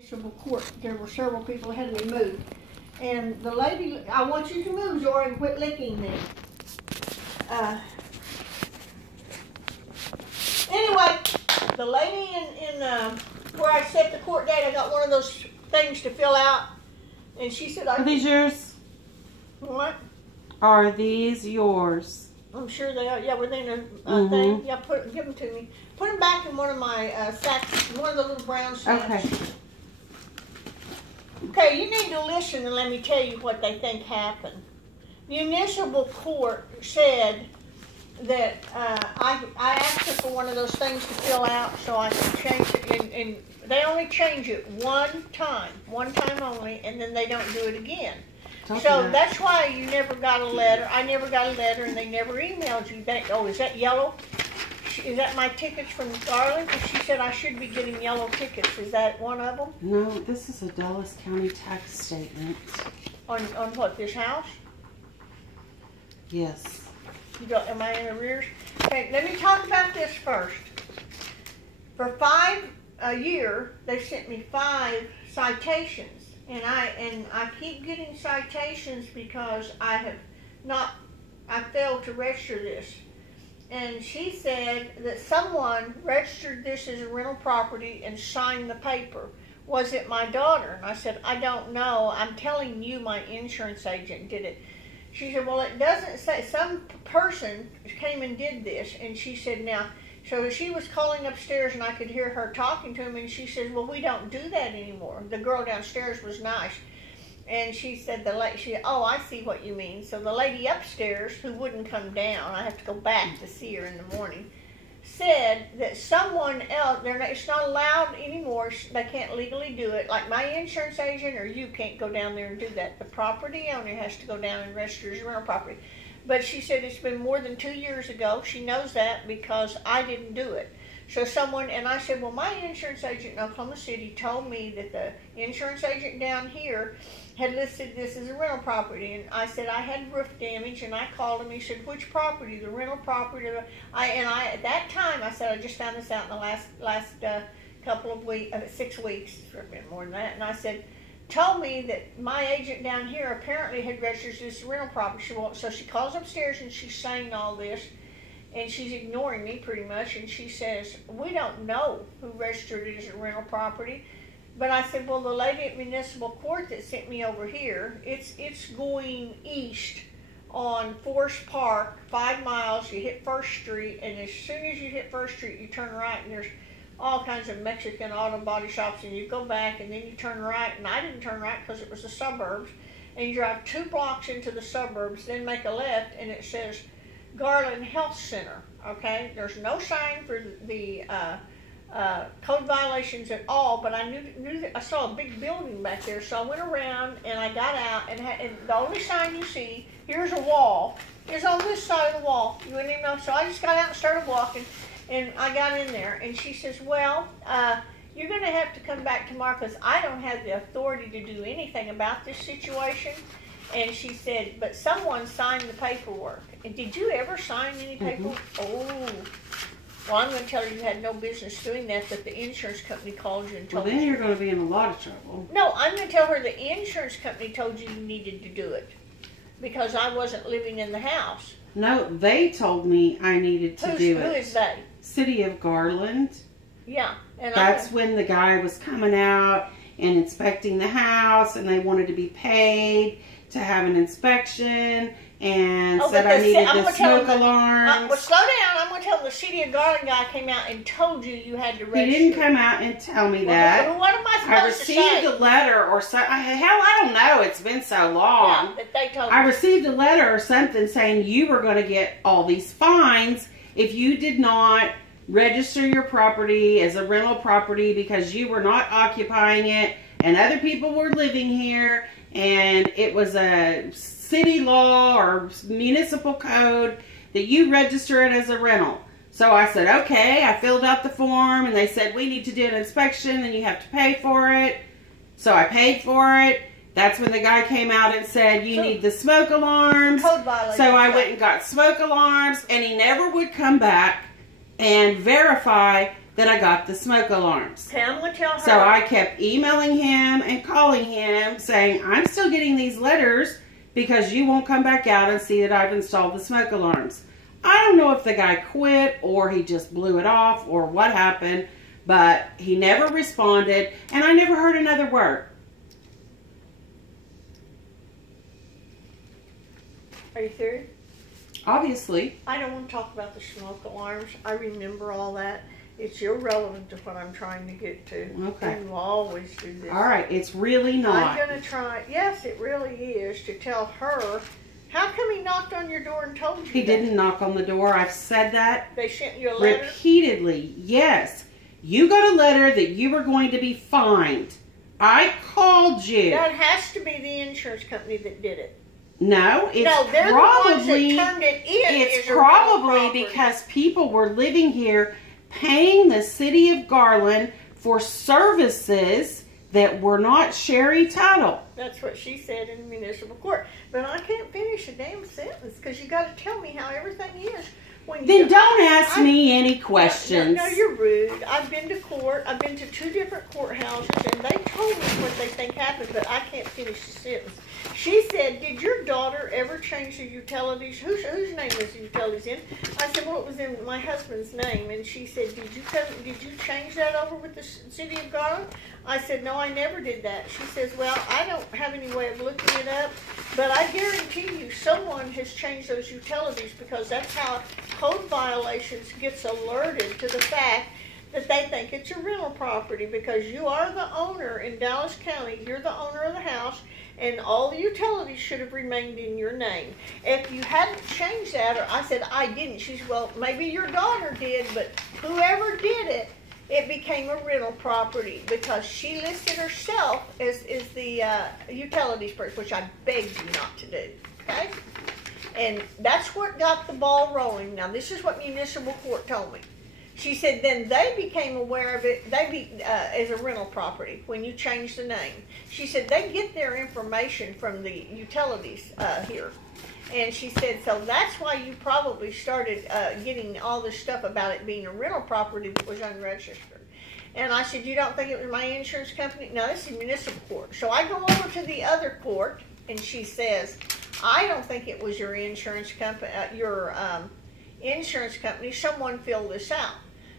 municipal court. There were several people had to be moved. And the lady, I want you to move, Zora, and quit licking me. Anyway, the lady in where I set the court date, I got one of those things to fill out. And she said, Are these yours? What? Are these yours? I'm sure they are. Yeah, within a thing. Yeah, give them to me. Put them back in one of my sacks, one of the little brown sacks. Okay. Okay, you need to listen and let me tell you what they think happened. Municipal court said that I asked her for one of those things to fill out so I could change it, and they only change it one time only, and then they don't do it again. So that's why you never got a letter. I never got a letter, and they never emailed you. Oh, is that yellow? Is that my tickets from Garland? Because she said I should be getting yellow tickets. Is that one of them? No, this is a Dulles County tax statement. On what, this house? Yes. Am I in arrears? Okay, let me talk about this first. For a year, they sent me 5 citations. And I keep getting citations because I failed to register this. And she said that someone registered this as a rental property and signed the paper. Was it my daughter? And I said, I don't know. I'm telling you my insurance agent did it. She said, well, it doesn't say. Some person came and did this. And she said, now, so she was calling upstairs and I could hear her talking to him, and she said, well, we don't do that anymore. The girl downstairs was nice. And she said, oh, I see what you mean. So the lady upstairs, who wouldn't come down, I have to go back to see her in the morning, said that someone else, it's not allowed anymore, they can't legally do it. Like my insurance agent or you can't go down there and do that. The property owner has to go down and register as rental property. But she said it's been more than 2 years ago. She knows that because I didn't do it. So and I said, well, my insurance agent in Oklahoma City told me that the insurance agent down here had listed this as a rental property. And I said I had roof damage, and I called him. He said, which property? The rental property? At that time, I said, I just found this out in the last couple of weeks, 6 weeks, or a bit more than that. And I said, told me that my agent down here apparently had registered this rental property. So she calls upstairs and she's saying all this, and she's ignoring me pretty much, and she says, we don't know who registered it as a rental property. But I said, well, the lady at municipal court that sent me over here, it's going east on Forest Park, 5 miles. You hit First Street, and as soon as you hit First Street, you turn right, and there's all kinds of Mexican auto body shops, and you go back, and then you turn right, and I didn't turn right because it was the suburbs, and you drive 2 blocks into the suburbs, then make a left, and it says Garland Health Center. Okay, there's no sign for the code violations at all, but I knew that I saw a big building back there, so I went around and I got out, and the only sign you see, here's a wall, is on this side of the wall. You wouldn't even know. So I just got out and started walking, and I got in there, and she says, well, you're going to have to come back tomorrow because I don't have the authority to do anything about this situation. And she said, but someone signed the paperwork. And did you ever sign any paperwork? Oh. Well, I'm going to tell her you had no business doing that the insurance company called you and told you. Well, then you're going to be in a lot of trouble. No, I'm going to tell her the insurance company told you you needed to do it because I wasn't living in the house. No, they told me I needed to do it. Who is they? City of Garland. Yeah. And that's when the guy was coming out and inspecting the house, and they wanted to be paid to have an inspection, and said I needed the smoke alarm. Well, slow down. I'm going to tell them the City of Garland guy came out and told you had to register. He didn't come out and tell me that. Well, what am I supposed to say? I received a letter or something. Hell, I don't know. It's been so long. Yeah, that they told I received a letter or something saying you were going to get all these fines if you did not register your property as a rental property because you were not occupying it and other people were living here, and it was a city law or municipal code that you register it as a rental. So I said, okay. I filled out the form, and they said we need to do an inspection and you have to pay for it. So I paid for it. That's when the guy came out and said you need the smoke alarms. Code violation. So I went and got smoke alarms, and he never would come back and verify that I got the smoke alarms. Okay, I'm going to tell her. So I kept emailing him and calling him saying, I'm still getting these letters because you won't come back out and see that I've installed the smoke alarms. I don't know if the guy quit or he just blew it off or what happened, but he never responded and I never heard another word. Are you serious? Obviously. I don't want to talk about the smoke alarms. I remember all that. It's irrelevant to what I'm trying to get to. Okay. And you always do this. All right, it's really not. I'm going to try, yes, it really is, to tell her, how come he knocked on your door and told you He that? didn't knock on the door. I've said that They sent you a letter? repeatedly. Yes. You got a letter that you were going to be fined. I called you. That has to be the insurance company that did it. No, it's No, they're probably the ones that turned it in. it's as a rental probably property. because people were living here paying the city of Garland for services that were not Sherry title. That's what she said in municipal court. But I can't finish a damn sentence because you got to tell me how everything is. When Then you, don't ask me any questions. No, you're rude. I've been to court. I've been to 2 different courthouses, and they told me what they think happened, but I can't finish the sentence. She said, did your daughter ever change the utilities? Whose name was the utilities in? I said, well, it was in my husband's name. And she said, did you change that over with the city of Garland? I said, no, I never did that. She says, well, I don't have any way of looking it up, but I guarantee you someone has changed those utilities because that's how code violations gets alerted to the fact that they think it's a rental property because you are the owner in Dallas County. You're the owner of the house, and all the utilities should have remained in your name. If you hadn't changed that, or I said, I didn't. She said, well, maybe your daughter did, but whoever did it, it became a rental property because she listed herself as the utilities person, which I begged you not to do, okay? And that's what got the ball rolling. Now, this is what municipal court told me. She said then they became aware of it as a rental property when you changed the name. She said they get their information from the utilities here. And she said, so that's why you probably started getting all this stuff about it being a rental property that was unregistered. And I said, you don't think it was my insurance company? No, this is municipal court. So I go over to the other court, and she says, I don't think it was your insurance company. Insurance company. Someone filled this out.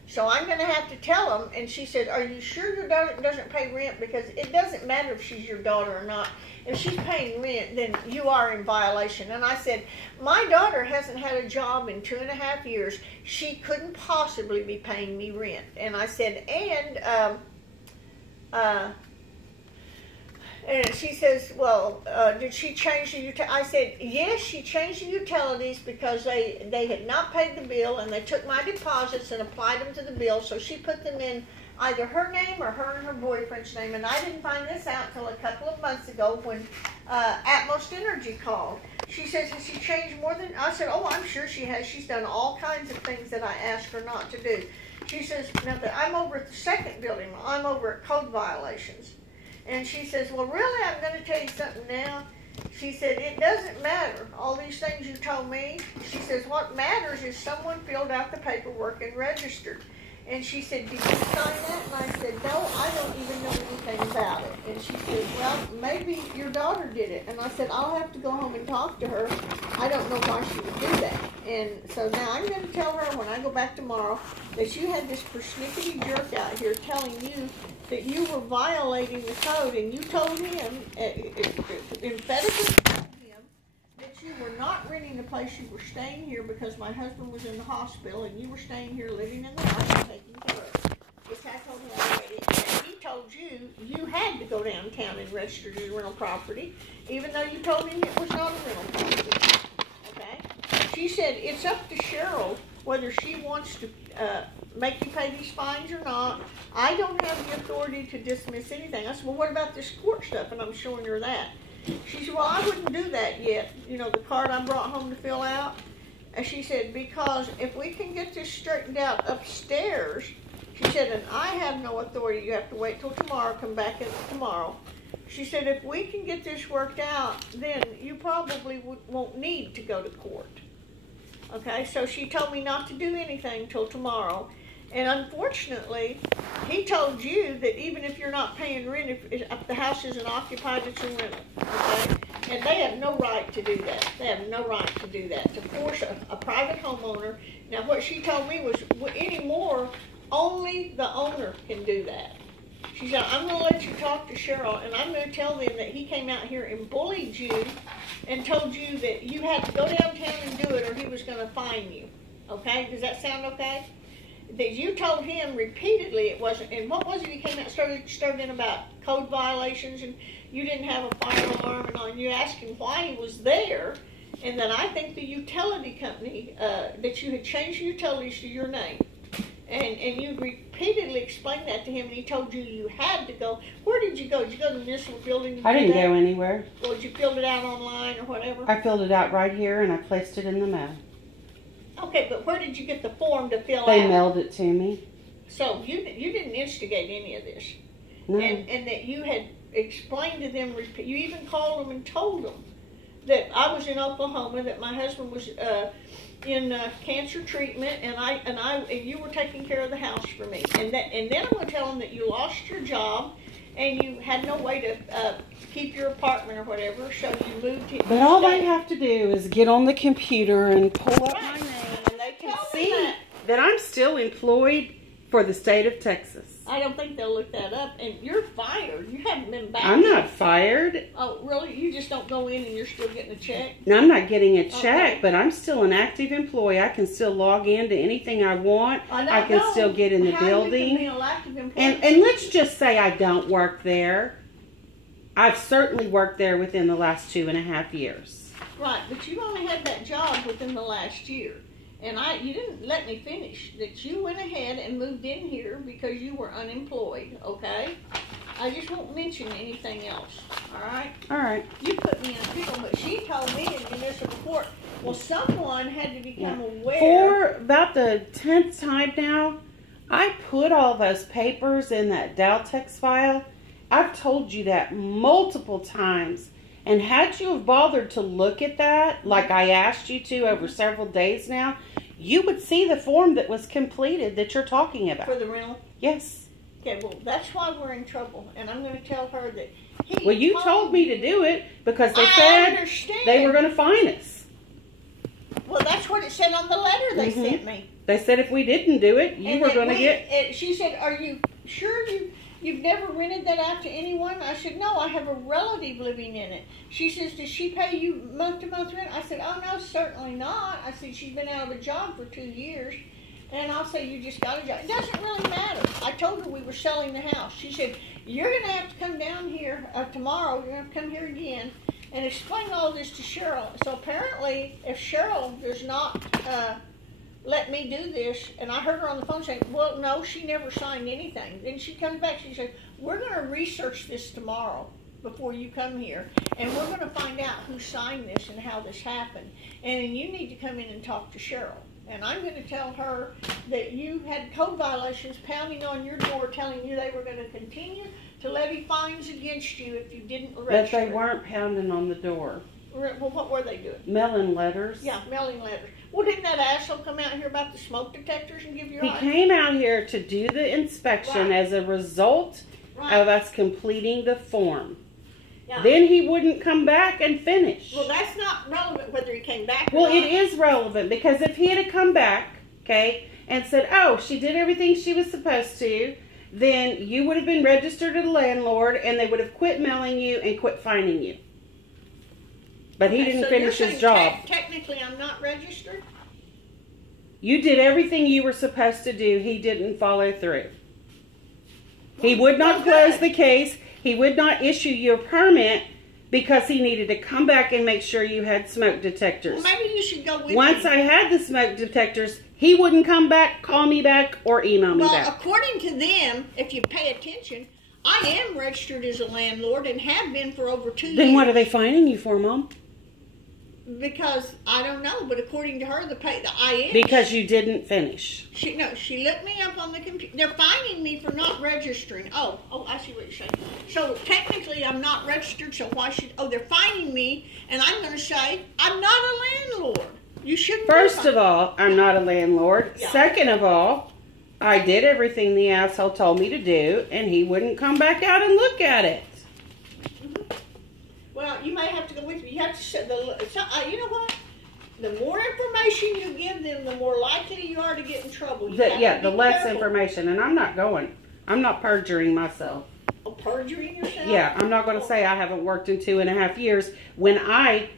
So I'm going to have to tell them. And she said, are you sure your daughter doesn't pay rent? Because it doesn't matter if she's your daughter or not. If she's paying rent, then you are in violation. And I said, my daughter hasn't had a job in 2.5 years. She couldn't possibly be paying me rent. And I said, and she says, well, did she change the utilities? I said, yes, she changed the utilities because they had not paid the bill, and they took my deposits and applied them to the bill, so she put them in either her name or her and her boyfriend's name. And I didn't find this out until a couple of months ago when Atmos Energy called. She says, has she changed more than... I said, oh, I'm sure she has. She's done all kinds of things that I asked her not to do. She says, now that I'm over at the second building, I'm over at code violations. And she says, well, really, I'm going to tell you something now. She said, it doesn't matter, all these things you told me. She says, what matters is someone filled out the paperwork and registered. And she said, did you sign that? And I said, no, I don't even know anything about it. And she said, well, maybe your daughter did it. And I said, I'll have to go home and talk to her. I don't know why she would do that. And so now I'm going to tell her when I go back tomorrow that you had this persnickety jerk out here telling you that you were violating the code, and you told him, emphatically told him, that you were not renting the place, you were staying here because my husband was in the hospital, and you were staying here living in the house and taking care of it. Which I told him already. And he told you you had to go downtown and register as a rental property, even though you told him it was not a rental property. Okay? She said it's up to Cheryl whether she wants to make you pay these fines or not. I don't have the authority to dismiss anything. I said, well, what about this court stuff? And I'm showing her that. She said, well, I wouldn't do that yet. You know, the card I brought home to fill out. And she said, because if we can get this straightened out upstairs, she said, and I have no authority. You have to wait till tomorrow, come back in tomorrow. She said, if we can get this worked out, then you probably won't need to go to court. Okay, so she told me not to do anything till tomorrow. And unfortunately, he told you that even if you're not paying rent, if the house isn't occupied, it's a rental. Okay? And they have no right to do that. They have no right to do that, to force a private homeowner. Now, what she told me was, anymore, only the owner can do that. She said, I'm going to let you talk to Cheryl, and I'm going to tell them that he came out here and bullied you and told you that you had to go downtown and do it or he was going to fine you. Okay? Does that sound okay? That you told him repeatedly it wasn't, and what was it he came out and started in about code violations, and you didn't have a fire alarm and all, and you asked him why he was there, and then I think the utility company, that you had changed utilities to your name, and you repeatedly explained that to him, and he told you you had to go. Where did you go? Did you go to the municipal building? I didn't go anywhere. Or did you fill it out online or whatever? I filled it out right here and I placed it in the mail. Okay, but where did you get the form to fill out? They mailed it to me. So you didn't instigate any of this. No. And that you had explained to them, you even called them and told them that I was in Oklahoma, that my husband was in cancer treatment, and you were taking care of the house for me. And then I'm going to tell them that you lost your job and you had no way to keep your apartment or whatever, so you moved to. But all they have to do is get on the computer and pull up my name, and they can see that I'm still employed for the state of Texas. I don't think they'll look that up. And you're fired. You haven't been back. I'm not fired. Oh, really? You just don't go in and you're still getting a check? No, I'm not getting a check, Okay. but I'm still an active employee. I can still log into anything I want. I can still get in the building. You can be an active employee? And let's just say I don't work there. I've certainly worked there within the last 2.5 years. Right, but you've only had that job within the last year. And you didn't let me finish. That you went ahead and moved in here because you were unemployed, okay? I just won't mention anything else, all right? All right. You put me in a pickle, but she told me in the municipal court, well, someone had to become aware. For about the 10th time now, I put all those papers in that Daltex file. I've told you that multiple times. And had you have bothered to look at that, like I asked you to over several days now, you would see the form that was completed that you're talking about. For the rental? Yes. Okay, well, that's why we're in trouble. And I'm going to tell her that Well, you told me to do it because they said they were going to fine us. Well, that's what it said on the letter they sent me. They said if we didn't do it, you were going to get... She said, are you sure you've never rented that out to anyone? I said, no, I have a relative living in it. She says, does she pay you month-to-month rent? I said, oh, no, certainly not. I said, she's been out of a job for 2 years. And I'll say, you just got a job. It doesn't really matter. I told her we were selling the house. She said, you're going to have to come down here tomorrow. You're going to have to come here again and explain all this to Cheryl. So apparently, if Cheryl does not let me do this, and I heard her on the phone saying, well, no, she never signed anything. Then she comes back, she said, we're going to research this tomorrow before you come here, and we're going to find out who signed this and how this happened. And you need to come in and talk to Cheryl. And I'm going to tell her that you had code violations pounding on your door telling you they were going to continue to levy fines against you if you didn't register. But they weren't pounding on the door. Well, what were they doing? Mailing letters. Yeah, mailing letters. Well, didn't that asshole come out here about the smoke detectors and give you a He came out here to do the inspection as a result of us completing the form. Yeah. Then he wouldn't come back and finish. Well, that's not relevant whether he came back or well, not. It is relevant because if he had come back, okay, and said, oh, she did everything she was supposed to, then you would have been registered as a landlord and they would have quit mailing you and quit fining you. But he didn't finish his job. Technically, I'm not registered? You did everything you were supposed to do. He didn't follow through. He would not close the case. He would not issue you a permit because he needed to come back and make sure you had smoke detectors. Well, maybe you should go with me. Once I had the smoke detectors, he wouldn't come back, call me back, or email me back. Well, according to them, if you pay attention, I am registered as a landlord and have been for over 2 years. Then what are they fining you for, Mom? Because I don't know, but according to her, I am. Because you didn't finish. She looked me up on the computer. They're fining me for not registering. Oh, I see what you're saying. So technically, I'm not registered. So why should? Oh, they're fining me, and I'm going to say I'm not a landlord. You shouldn't. First of all, I'm not a landlord. Yeah. Second of all, I did everything the asshole told me to do, and he wouldn't come back out and look at it. Well, you may have to go with me. You have to set you know what? The more information you give them, the more likely you are to get in trouble. The less information, and I'm not perjuring myself. Oh, perjuring yourself? Yeah, I'm not going to say I haven't worked in 2.5 years when I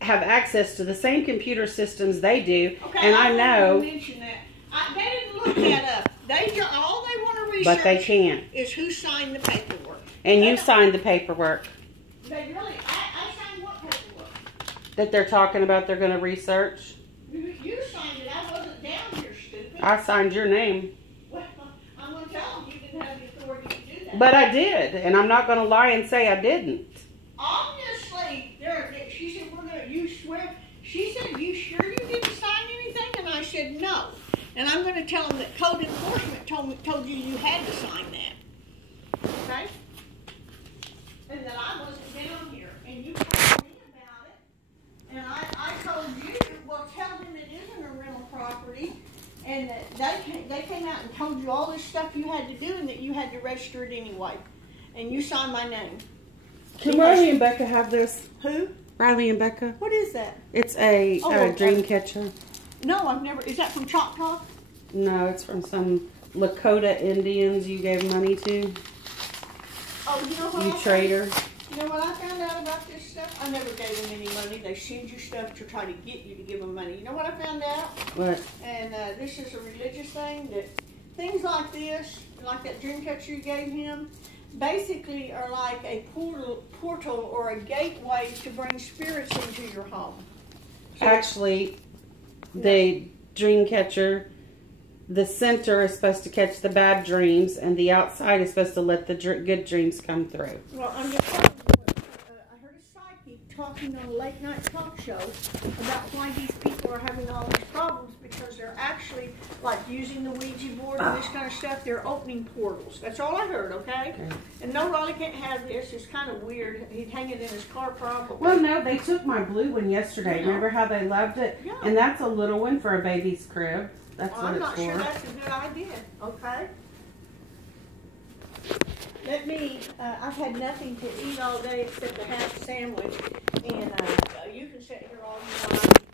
have access to the same computer systems they do, okay, and I know. Mention that. They didn't look that up. All they want to research But they can't. Is who signed the paperwork. And you signed the paperwork. They really, I signed what paperwork? That they're talking about they're going to research. You signed it. I wasn't down here, stupid. I signed your name. Well, I'm going to tell them you didn't have the authority to do that. But I did, and I'm not going to lie and say I didn't. Obviously, she said, you swear, she said, you sure you didn't sign anything? And I said, no. And I'm going to tell them that code enforcement told you had to sign that. Okay? And that I wasn't down here. And you told me about it. And I told you, well, tell them it isn't a rental property. And that they came out and told you all this stuff you had to do and that you had to register it anyway. And you signed my name. Can Riley and Becca have this? Who? Riley and Becca. What is that? It's a dream catcher. No, I've never. Is that from Choctaw? No, it's from some Lakota Indians you gave money to. Oh, you know what? You traitor. You know what I found out about this stuff? I never gave them any money. They send you stuff to try to get you to give them money. You know what I found out? What? And this is a religious thing, that things like this, like that dream catcher you gave him, basically are like a portal or a gateway to bring spirits into your home. So actually, the dream catcher, the center is supposed to catch the bad dreams, and the outside is supposed to let the good dreams come through. Well, I'm just telling you, I heard a psychic talking on a late night talk show about why these people are having all these problems, because they're actually, like, using the Ouija board and this kind of stuff, they're opening portals. That's all I heard, okay? And no, Raleigh can't have this. It's kind of weird. He'd hang it in his car probably. Well, no, they took my blue one yesterday. Yeah. Remember how they loved it? Yeah. And that's a little one for a baby's crib. That's what I'm it's not for. sure that's a good idea, okay? Let me, I've had nothing to eat all day except a half sandwich, and you can sit here all you want.